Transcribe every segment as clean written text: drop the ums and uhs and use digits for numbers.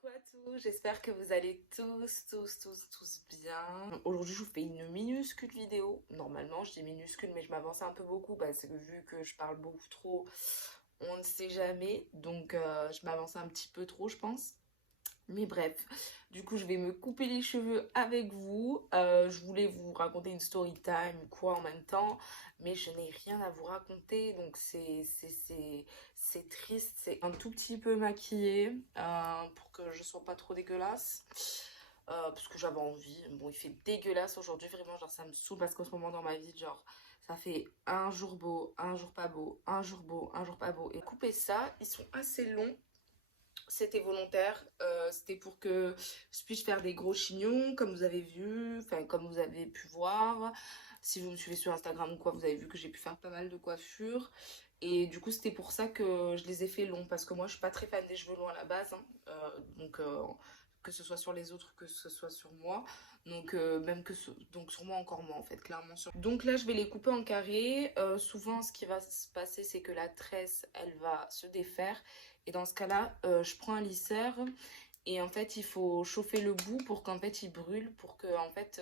Coucou à tous, j'espère que vous allez tous bien. Aujourd'hui je vous fais une minuscule vidéo. Normalement je dis minuscule mais je m'avance un peu beaucoup parce que vu que je parle beaucoup trop, on ne sait jamais. Donc je m'avance un petit peu trop je pense. Mais bref, du coup je vais me couper les cheveux avec vous. Je voulais vous raconter une story time quoi en même temps, mais je n'ai rien à vous raconter, donc c'est triste. C'est un tout petit peu maquillé pour que je sois pas trop dégueulasse. Parce que j'avais envie. Bon, il fait dégueulasse aujourd'hui, vraiment, genre ça me saoule parce qu'en ce moment dans ma vie, genre ça fait un jour beau, un jour pas beau, un jour beau, un jour pas beau. Et couper ça, ils sont assez longs. C'était volontaire, c'était pour que je puisse faire des gros chignons, comme vous avez vu, enfin comme vous avez pu voir. Si vous me suivez sur Instagram ou quoi, vous avez vu que j'ai pu faire pas mal de coiffures. Et du coup, c'était pour ça que je les ai fait longs, parce que moi, je suis pas très fan des cheveux longs à la base, hein. Que ce soit sur les autres, que ce soit sur moi. Donc, donc sur moi, encore moins, en fait, clairement. Donc là, je vais les couper en carré. Souvent, ce qui va se passer, c'est que la tresse, elle va se défaire. Et dans ce cas-là, je prends un lisseur et en fait, il faut chauffer le bout pour qu'en fait, il brûle, pour que en fait,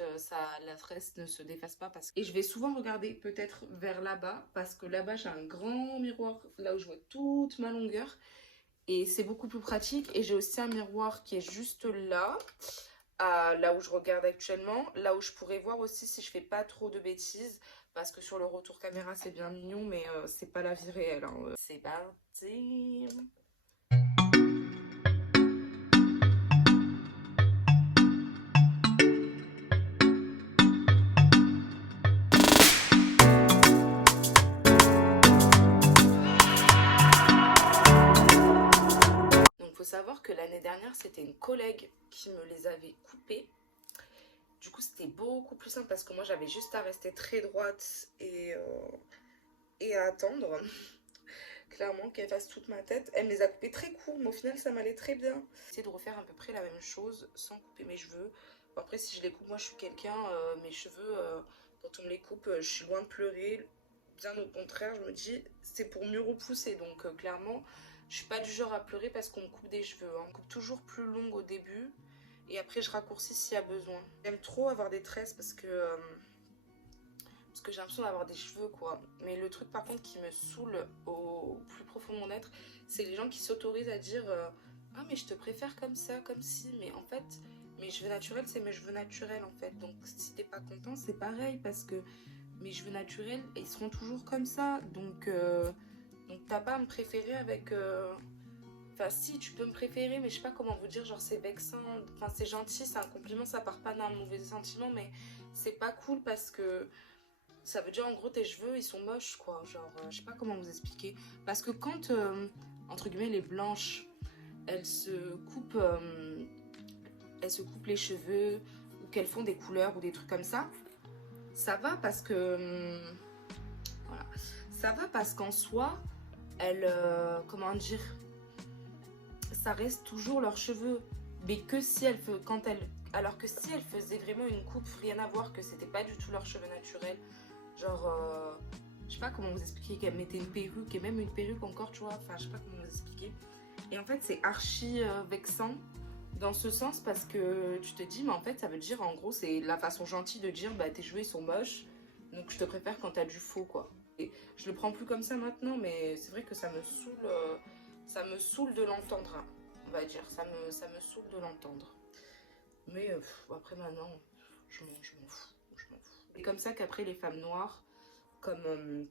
la tresse ne se défasse pas. Et je vais souvent regarder peut-être vers là-bas, parce que là-bas, j'ai un grand miroir, là où je vois toute ma longueur. Et c'est beaucoup plus pratique. Et j'ai aussi un miroir qui est juste là, là où je regarde actuellement, là où je pourrais voir aussi si je fais pas trop de bêtises. Parce que sur le retour caméra, c'est bien mignon, mais c'est pas la vie réelle, hein. C'est parti! Donc, il faut savoir que l'année dernière, c'était une collègue qui me les avait coupés. Du coup, c'était beaucoup plus simple parce que moi, j'avais juste à rester très droite et à attendre. Clairement, qu'elle fasse toute ma tête. Elle me les a coupés très courts, mais au final, ça m'allait très bien. J'ai essayé de refaire à peu près la même chose sans couper mes cheveux. Bon, après, si je les coupe, moi, je suis quelqu'un, mes cheveux, quand on me les coupe, je suis loin de pleurer. Bien au contraire, je me dis, c'est pour mieux repousser. Donc, clairement, je suis pas du genre à pleurer parce qu'on me coupe des cheveux, hein. On me coupe toujours plus long au début. Et après, je raccourcis s'il y a besoin. J'aime trop avoir des tresses parce que j'ai l'impression d'avoir des cheveux, quoi. Mais le truc, par contre, qui me saoule au plus profond de mon être, c'est les gens qui s'autorisent à dire ah, mais je te préfère comme ça, comme si. Mais en fait, mes cheveux naturels, c'est mes cheveux naturels, en fait. Donc, si t'es pas content, c'est pareil, parce que mes cheveux naturels, ils seront toujours comme ça. Donc t'as pas à me préférer avec... Enfin, si, tu peux me préférer, mais je sais pas comment vous dire, genre c'est vexant. Enfin, c'est gentil, c'est un compliment, ça part pas d'un mauvais sentiment, mais c'est pas cool parce que ça veut dire en gros tes cheveux ils sont moches quoi. Genre, je sais pas comment vous expliquer. Parce que quand, entre guillemets, les blanches, elles se coupent, euh, elles se coupent les cheveux ou qu'elles font des couleurs ou des trucs comme ça va parce que. Voilà. Ça va parce qu'en soi, elles. Comment dire, ça reste toujours leurs cheveux. Mais que si elles quand elles. Alors que si elles faisaient vraiment une coupe, rien à voir, que c'était pas du tout leurs cheveux naturels. Genre, je sais pas comment vous expliquer, qu'elle mettait une perruque, et même une perruque encore, tu vois. Enfin, je sais pas comment vous expliquer. Et en fait, c'est archi vexant dans ce sens parce que tu te dis, mais en fait, ça veut dire, en gros, c'est la façon gentille de dire, bah tes cheveux ils sont moches, donc je te préfère quand t'as du faux, quoi. Et je le prends plus comme ça maintenant, mais c'est vrai que ça me saoule de l'entendre, hein, on va dire. Ça me saoule de l'entendre. Mais après maintenant, je m'en fous. Je m'en fous. C'est comme ça qu'après les femmes noires, comme,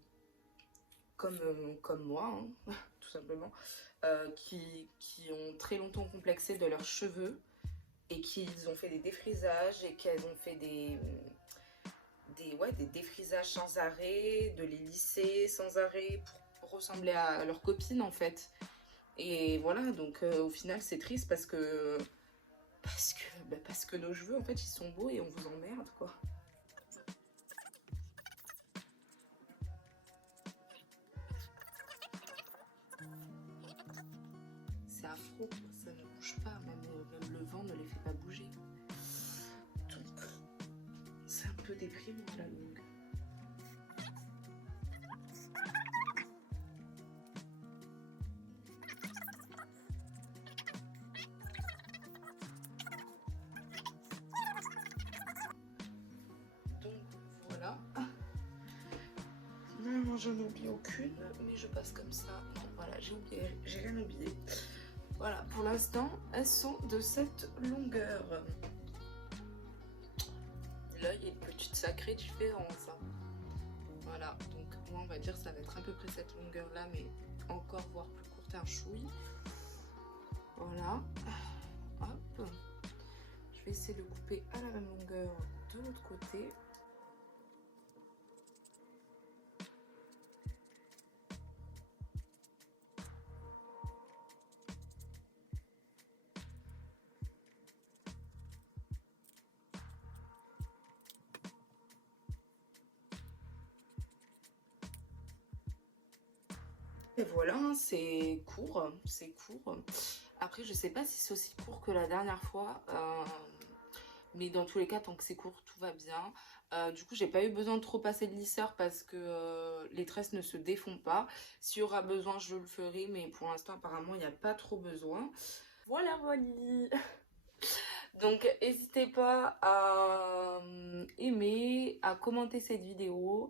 comme moi, hein, tout simplement, qui ont très longtemps complexé de leurs cheveux et qui ont fait des défrisages et qu'elles ont fait ouais, des défrisages sans arrêt, de les lisser sans arrêt pour ressembler à leurs copines en fait. Et voilà, donc au final c'est triste parce que nos cheveux en fait ils sont beaux et on vous emmerde quoi. C'est affreux, ça ne bouge pas, même le vent ne les fait pas bouger. Donc, c'est un peu déprimant à la longue. je n'oublie aucune, mais je passe comme ça. Non, voilà, j'ai rien oublié. Voilà, pour l'instant, elles sont de cette longueur. Là, il y a une petite sacrée différence. Hein. Voilà, donc moi, on va dire ça va être à peu près cette longueur-là, mais encore voire plus courte un chouille. Voilà. Hop. Je vais essayer de couper à la même longueur de l'autre côté. Et voilà, c'est court, c'est court. Après, je sais pas si c'est aussi court que la dernière fois, mais dans tous les cas, tant que c'est court, tout va bien. Du coup, j'ai pas eu besoin de trop passer de lisseur parce que les tresses ne se défont pas. S'il y aura besoin, je le ferai, mais pour l'instant, apparemment, il n'y a pas trop besoin. Voilà, voilà. Donc, n'hésitez pas à aimer, à commenter cette vidéo.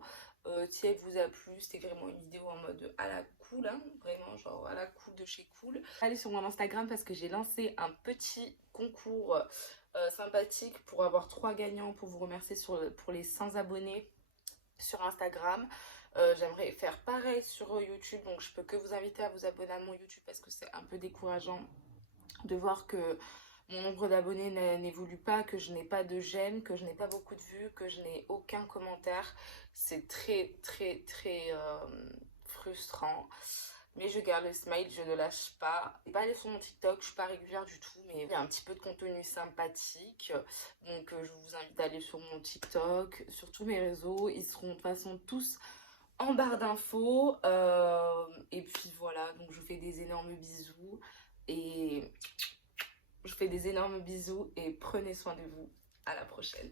Si elle vous a plu, c'était vraiment une vidéo en mode à la cool, hein, vraiment genre à la cool de chez Cool. Allez sur mon Instagram parce que j'ai lancé un petit concours sympathique pour avoir 3 gagnants pour vous remercier pour les 100 abonnés sur Instagram. J'aimerais faire pareil sur YouTube, donc je peux que vous inviter à vous abonner à mon YouTube parce que c'est un peu décourageant de voir que mon nombre d'abonnés n'évolue pas, que je n'ai pas de j'aime, que je n'ai pas beaucoup de vues, que je n'ai aucun commentaire. C'est très frustrant. Mais je garde le smile, je ne lâche pas. Et pas aller sur mon TikTok, je suis pas régulière du tout, mais il y a un petit peu de contenu sympathique. Donc je vous invite à aller sur mon TikTok, sur tous mes réseaux. Ils seront de toute façon tous en barre d'infos. Et puis voilà, donc je vous fais des énormes bisous. Et je vous fais des énormes bisous et prenez soin de vous. À la prochaine.